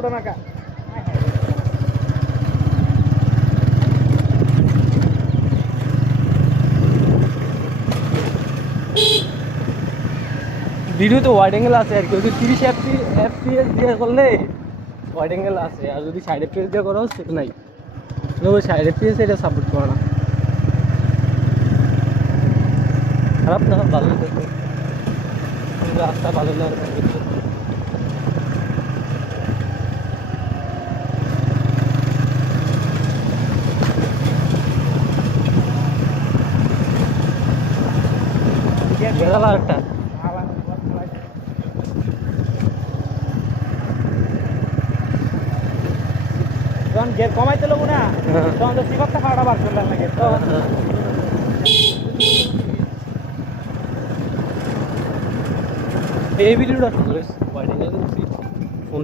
ওটা না কা ভিডিও তো ওয়াইড অ্যাঙ্গেল আছে আর কি, যদি 30 এফপিএস দিয়ে করলে ওয়াইড অ্যাঙ্গেল আছে, আর যদি 60 এফপিএস দিয়ে করো সেটা নাই, ওই 60 এফপিএস এটা সাপোর্ট করে না। খারাপ না, ভালো দেখো, রাস্তা ভালো না। একটা যখন গের কমাইতে লোক না তখন তো শিবকটা খাওয়াটা বার করলাম না গের, এই ভিডিওটা